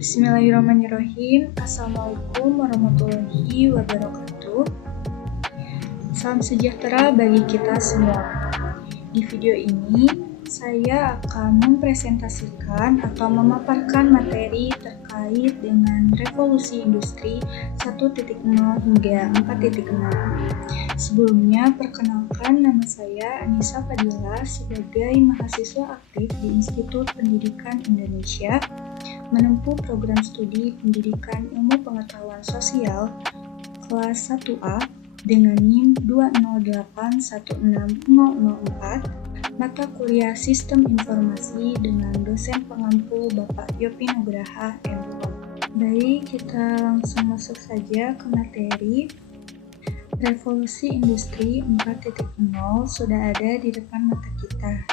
Bismillahirrahmanirrahim. Assalamualaikum warahmatullahi wabarakatuh. Salam sejahtera bagi kita semua. Di video ini, saya akan mempresentasikan atau memaparkan materi terkait dengan revolusi industri 1.0 hingga 4.0. Sebelumnya, perkenalkan nama saya Anissa Fadila sebagai mahasiswa aktif di Institut Pendidikan Indonesia, menempuh program studi Pendidikan Ilmu Pengetahuan Sosial kelas 1A dengan NIM 208160004, mata kuliah Sistem Informasi dengan dosen pengampu Bapak Yopi Nugraha M.Com. Baik, kita langsung masuk saja ke materi. Revolusi Industri 4.0 sudah ada di depan mata kita.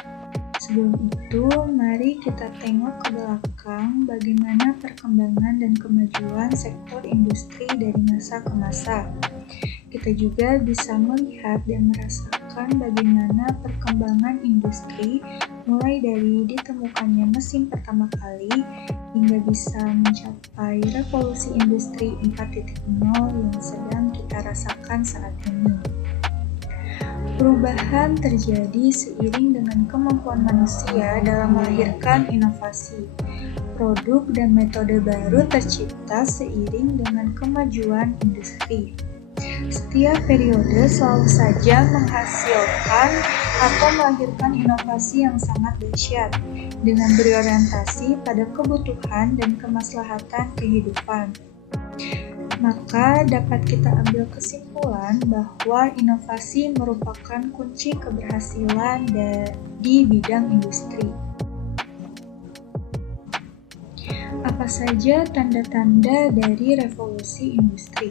Sebelum itu, mari kita tengok ke belakang bagaimana perkembangan dan kemajuan sektor industri dari masa ke masa. Kita juga bisa melihat dan merasakan bagaimana perkembangan industri mulai dari ditemukannya mesin pertama kali hingga bisa mencapai revolusi industri 4.0 yang sedang kita rasakan saat ini. Perubahan terjadi seiring dengan kemampuan manusia dalam melahirkan inovasi. Produk dan metode baru tercipta seiring dengan kemajuan industri. Setiap periode selalu saja menghasilkan atau melahirkan inovasi yang sangat dahsyat dengan berorientasi pada kebutuhan dan kemaslahatan kehidupan. Maka dapat kita ambil kesimpulan bahwa inovasi merupakan kunci keberhasilan di bidang industri. Apa saja tanda-tanda dari revolusi industri?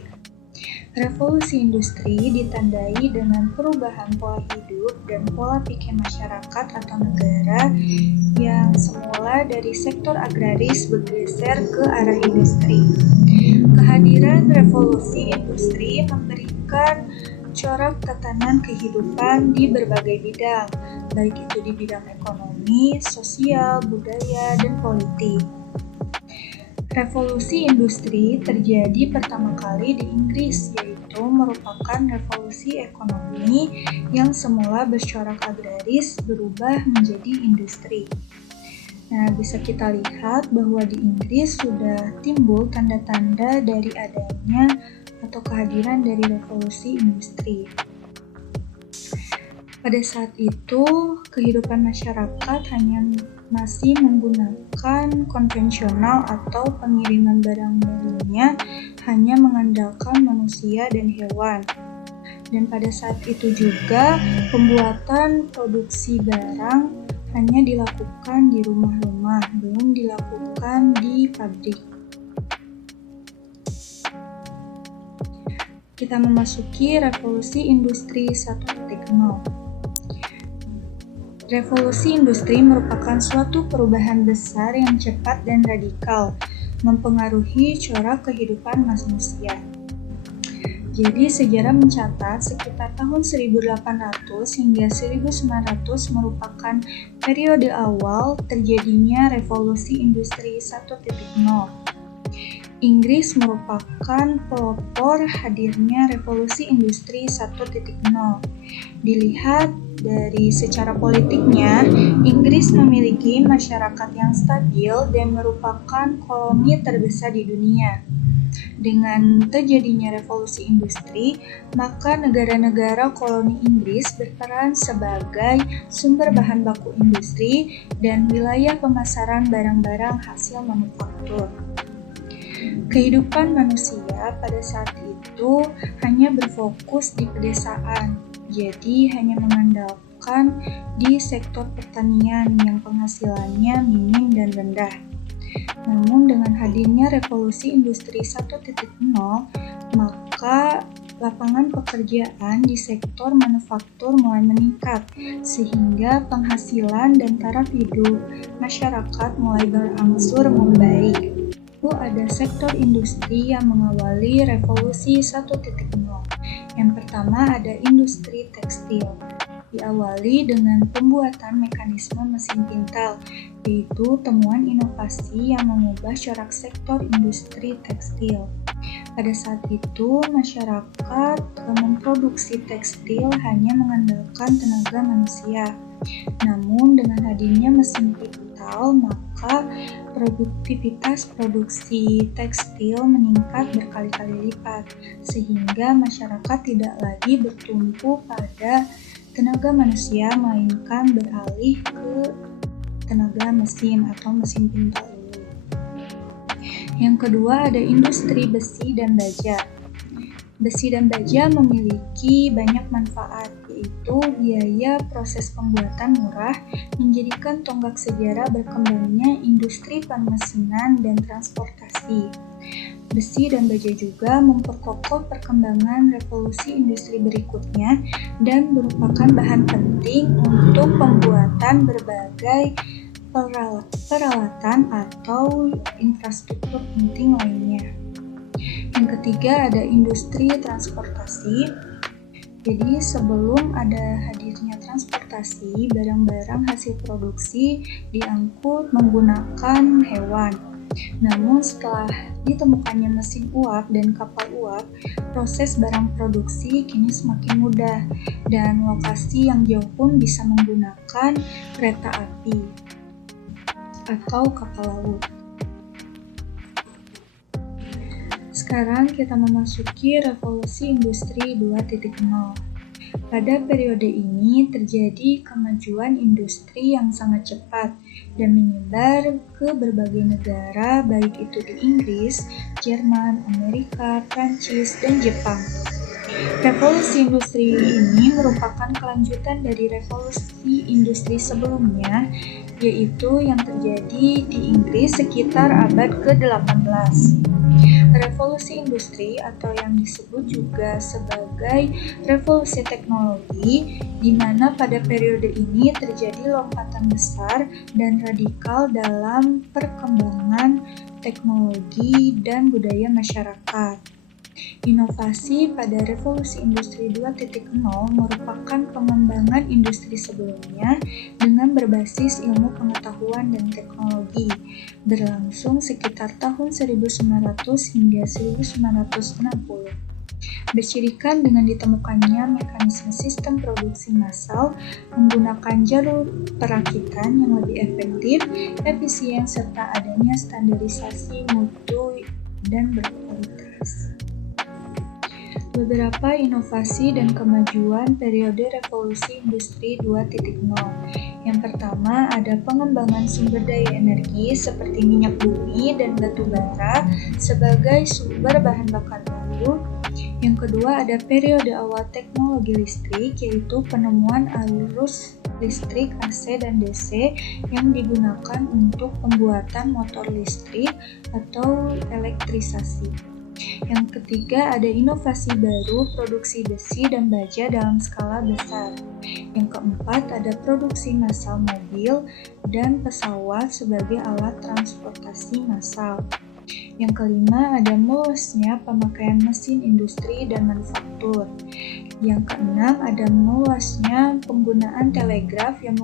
Revolusi industri ditandai dengan perubahan pola hidup dan pola pikir masyarakat atau negara yang semula dari sektor agraris bergeser ke arah industri. Kehadiran revolusi industri memberikan corak tatanan kehidupan di berbagai bidang, baik itu di bidang ekonomi, sosial, budaya, dan politik. Revolusi industri terjadi pertama kali di Inggris, yaitu merupakan revolusi ekonomi yang semula bercorak agraris berubah menjadi industri. Nah, bisa kita lihat bahwa di Inggris sudah timbul tanda-tanda dari adanya atau kehadiran dari revolusi industri. Pada saat itu, kehidupan masyarakat hanya masih menggunakan konvensional atau pengiriman barang barunya hanya mengandalkan manusia dan hewan. Dan pada saat itu juga, pembuatan produksi barang hanya dilakukan di rumah-rumah, belum dilakukan di pabrik. Kita memasuki revolusi industri 1.0. Revolusi industri merupakan suatu perubahan besar yang cepat dan radikal, mempengaruhi corak kehidupan manusia. Jadi sejarah mencatat sekitar tahun 1800 hingga 1900 merupakan periode awal terjadinya revolusi industri 1.0. Inggris merupakan pelopor hadirnya revolusi industri 1.0. Dilihat dari secara politiknya, Inggris memiliki masyarakat yang stabil dan merupakan koloni terbesar di dunia. Dengan terjadinya revolusi industri, maka negara-negara koloni Inggris berperan sebagai sumber bahan baku industri dan wilayah pemasaran barang-barang hasil manufaktur. Kehidupan manusia pada saat itu hanya berfokus di pedesaan, jadi hanya mengandalkan di sektor pertanian yang penghasilannya minim dan rendah. Namun dengan hadirnya revolusi industri 1.0, maka lapangan pekerjaan di sektor manufaktur mulai meningkat, sehingga penghasilan dan taraf hidup masyarakat mulai berangsur membaik. Ada sektor industri yang mengawali revolusi 1.0. Yang pertama ada industri tekstil, diawali dengan pembuatan mekanisme mesin pintal, yaitu temuan inovasi yang mengubah corak sektor industri tekstil. Pada saat itu, masyarakat memproduksi tekstil hanya mengandalkan tenaga manusia. Namun, dengan hadirnya mesin pintal, maka produktivitas produksi tekstil meningkat berkali-kali lipat, sehingga masyarakat tidak lagi bertumpu pada tenaga manusia, melainkan beralih ke tenaga mesin atau mesin pintal ini. Yang kedua ada industri besi dan baja. Besi dan baja memiliki banyak manfaat, yaitu biaya proses pembuatan murah, menjadikan tonggak sejarah berkembangnya industri pemesinan dan transportasi. Besi dan baja juga memperkokoh perkembangan revolusi industri berikutnya dan merupakan bahan penting untuk pembuatan berbagai peralatan atau infrastruktur penting lainnya. Yang ketiga ada industri transportasi. Jadi sebelum ada hadirnya transportasi, barang-barang hasil produksi diangkut menggunakan hewan. Namun setelah ditemukannya mesin uap dan kapal uap, proses barang produksi kini semakin mudah dan lokasi yang jauh pun bisa menggunakan kereta api atau kapal laut. Sekarang kita memasuki revolusi industri 2.0. Pada periode ini terjadi kemajuan industri yang sangat cepat dan menyebar ke berbagai negara, baik itu di Inggris, Jerman, Amerika, Prancis, dan Jepang. Revolusi industri ini merupakan kelanjutan dari revolusi industri sebelumnya, yaitu yang terjadi di Inggris sekitar abad ke-18. Revolusi industri atau yang disebut juga sebagai revolusi teknologi, di mana pada periode ini terjadi lompatan besar dan radikal dalam perkembangan teknologi dan budaya masyarakat. Inovasi pada revolusi industri 2.0 merupakan pengembangan industri sebelumnya dengan berbasis ilmu pengetahuan dan teknologi, berlangsung sekitar tahun 1900 hingga 1960. Bercirikan dengan ditemukannya mekanisme sistem produksi massal menggunakan jalur perakitan yang lebih efektif, efisien, serta adanya standarisasi mutu dan berkualitas. Beberapa inovasi dan kemajuan periode revolusi industri 2.0. Yang pertama ada pengembangan sumber daya energi seperti minyak bumi dan batu bara sebagai sumber bahan bakar baru. Yang kedua ada periode awal teknologi listrik, yaitu penemuan arus listrik AC dan DC yang digunakan untuk pembuatan motor listrik atau elektrisasi. Yang ketiga ada inovasi baru produksi besi dan baja dalam skala besar. Yang keempat ada produksi massal mobil dan pesawat sebagai alat transportasi massal. Yang kelima ada meluasnya pemakaian mesin industri dan manufaktur. Yang keenam ada meluasnya penggunaan telegraf yang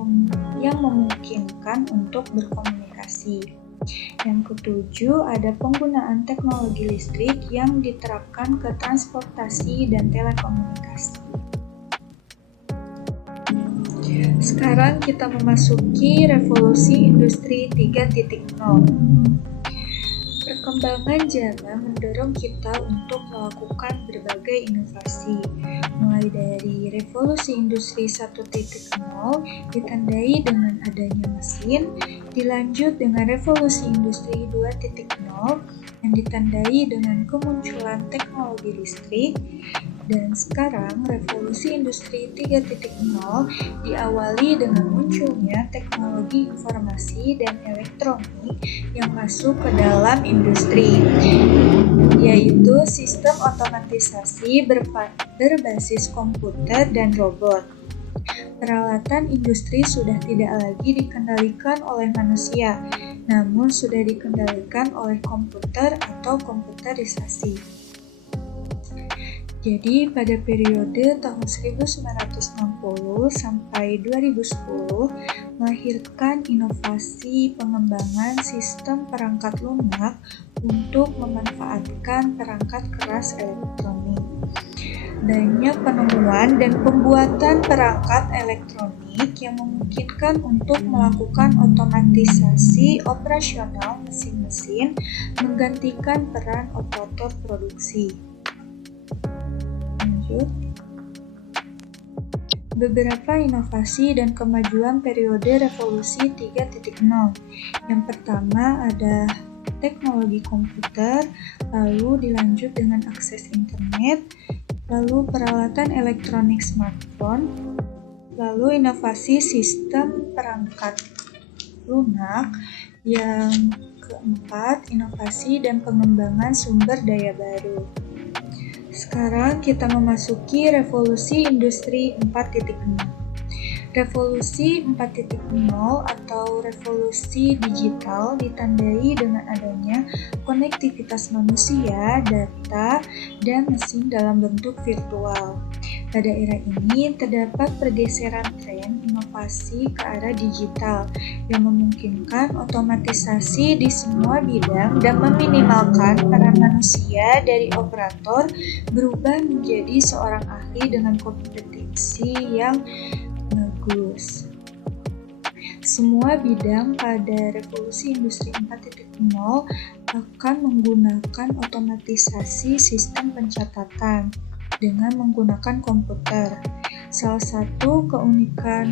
memungkinkan untuk berkomunikasi. Yang ketujuh ada penggunaan teknologi listrik yang diterapkan ke transportasi dan telekomunikasi. Sekarang kita memasuki revolusi industri 3.0. Perkembangan zaman mendorong kita untuk melakukan berbagai inovasi, mulai dari revolusi industri 1.0 ditandai dengan adanya mesin, dilanjut dengan revolusi industri 2.0 yang ditandai dengan kemunculan teknologi listrik, dan sekarang revolusi industri 3.0 diawali dengan munculnya teknologi informasi dan elektronik yang masuk ke dalam industri, yaitu sistem otomatisasi berbasis komputer dan robot. Peralatan industri sudah tidak lagi dikendalikan oleh manusia, namun sudah dikendalikan oleh komputer atau komputerisasi. Jadi pada periode tahun 1960 sampai 2010 melahirkan inovasi pengembangan sistem perangkat lunak untuk memanfaatkan perangkat keras elektronik. Banyak penemuan dan pembuatan perangkat elektronik yang memungkinkan untuk melakukan otomatisasi operasional mesin-mesin menggantikan peran operator produksi. Lanjut. Beberapa inovasi dan kemajuan periode revolusi 3.0. Yang pertama ada teknologi komputer, lalu dilanjut dengan akses internet, lalu peralatan elektronik smartphone, lalu inovasi sistem perangkat lunak, yang keempat inovasi dan pengembangan sumber daya baru. Sekarang kita memasuki revolusi industri 4.0. Revolusi 4.0 atau revolusi digital ditandai dengan adanya konektivitas manusia, data, dan mesin dalam bentuk virtual. Pada era ini terdapat pergeseran tren inovasi ke arah digital yang memungkinkan otomatisasi di semua bidang dan meminimalkan peran manusia dari operator berubah menjadi seorang ahli dengan kompetensi yang bagus. Semua bidang pada revolusi industri 4.0 akan menggunakan otomatisasi sistem pencatatan dengan menggunakan komputer. Salah satu keunikan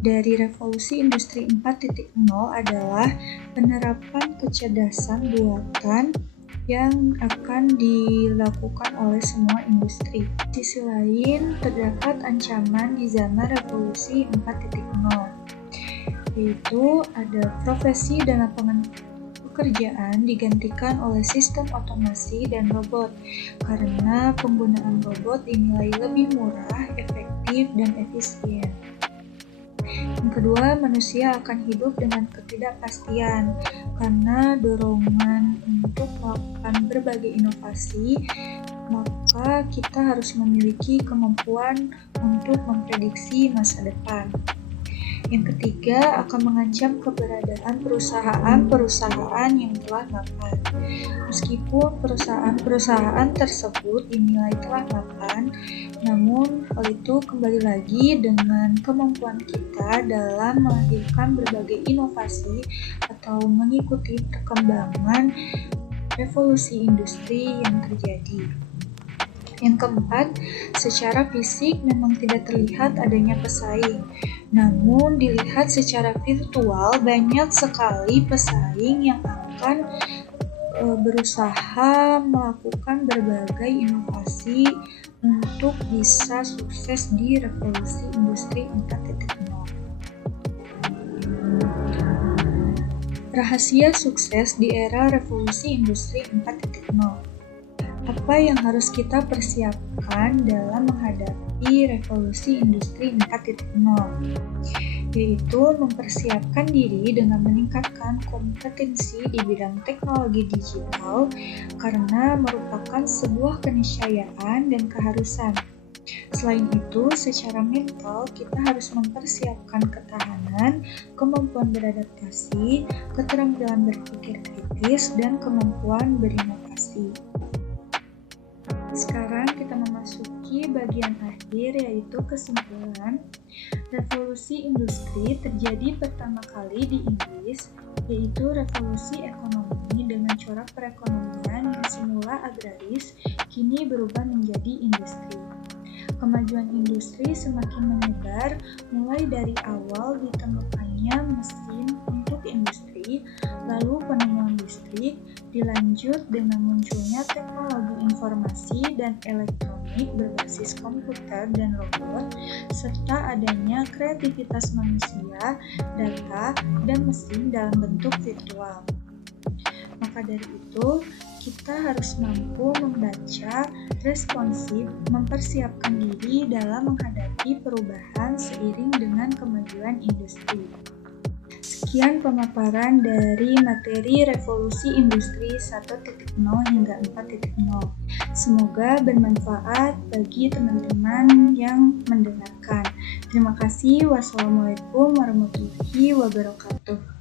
dari revolusi industri 4.0 adalah penerapan kecerdasan buatan yang akan dilakukan oleh semua industri. Di sisi lain, terdapat ancaman di zaman revolusi 4.0, yaitu ada profesi dan lapangan pekerjaan digantikan oleh sistem otomasi dan robot, karena penggunaan robot dinilai lebih murah, efektif, dan efisien. Yang kedua, manusia akan hidup dengan ketidakpastian karena dorongan untuk melakukan berbagai inovasi, maka kita harus memiliki kemampuan untuk memprediksi masa depan. Yang ketiga, akan mengancam keberadaan perusahaan-perusahaan yang telah mapan. Meskipun perusahaan-perusahaan tersebut dinilai telah mapan, namun hal itu kembali lagi dengan kemampuan kita dalam melahirkan berbagai inovasi atau mengikuti perkembangan revolusi industri yang terjadi. Yang keempat, secara fisik memang tidak terlihat adanya pesaing, namun dilihat secara virtual banyak sekali pesaing yang akan berusaha melakukan berbagai inovasi untuk bisa sukses di revolusi industri 4.0. Rahasia sukses di era revolusi industri 4.0. Apa yang harus kita persiapkan dalam menghadapi revolusi industri 4.0? Yaitu mempersiapkan diri dengan meningkatkan kompetensi di bidang teknologi digital karena merupakan sebuah keniscayaan dan keharusan. Selain itu, secara mental kita harus mempersiapkan ketahanan, kemampuan beradaptasi, keterampilan berpikir kritis, dan kemampuan berinovasi. Sekarang kita memasuki bagian akhir, yaitu kesimpulan. Revolusi industri terjadi pertama kali di Inggris, yaitu revolusi ekonomi dengan corak perekonomian yang semula agraris, kini berubah menjadi industri. Kemajuan industri semakin menyebar, mulai dari awal ditemukannya mesin untuk industri, lalu penemuan listrik, dilanjut dengan munculnya teknologi informasi dan elektronik berbasis komputer dan robot, serta adanya kreativitas manusia, data, dan mesin dalam bentuk virtual. Maka dari itu, kita harus mampu membaca, responsif, mempersiapkan diri dalam menghadapi perubahan seiring dengan kemajuan industri. Sekian pemaparan dari materi revolusi industri 1.0 hingga 4.0. Semoga bermanfaat bagi teman-teman yang mendengarkan. Terima kasih. Wassalamualaikum warahmatullahi wabarakatuh.